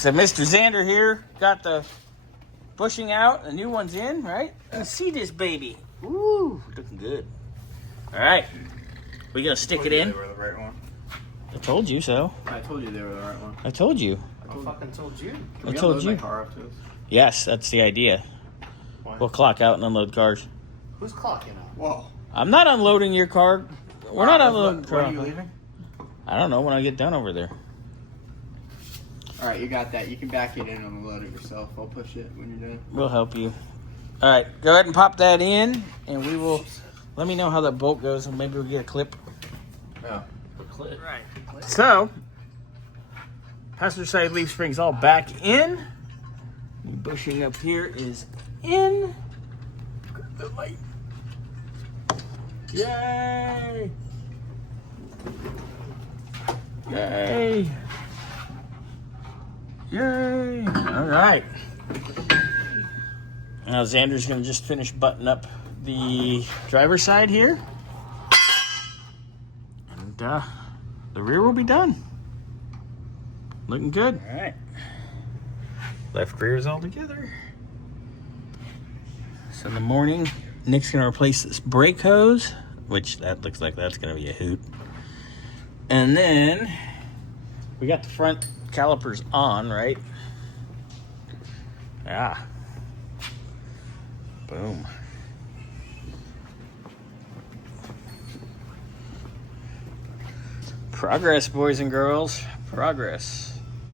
So Mr. Xander here got the bushing out. The new one's in, right? Let's see this baby. Ooh, looking good. All right. We gonna stick it in? They were the right one. I told you so. I told you they were the right one. I told you. I fucking told you. Can I we told unload you. my car up to us? Yes, that's the idea. Why? We'll clock out and unload cars. Who's clocking out? Whoa. I'm not unloading your car. We're not unloading When are you leaving? I don't know when I get done over there. Alright, you got that. You can back it in and unload it yourself. I'll push it when you're done. We'll help you. All right, go ahead and pop that in, and we will. Let me know how that bolt goes, and maybe we'll get a clip. Yeah. Right. So, passenger side leaf springs all back in. The bushing up here is in. Grab the light. Yay! Yay! Yay! All right. Now Xander's gonna just finish button up the driver's side here. And the rear will be done. Looking good. All right. Left rear is all together. So in the morning, Nick's gonna replace this brake hose, which that looks like that's gonna be a hoot. And then we got the front calipers on, right? Yeah. Boom. Progress, boys and girls. Progress.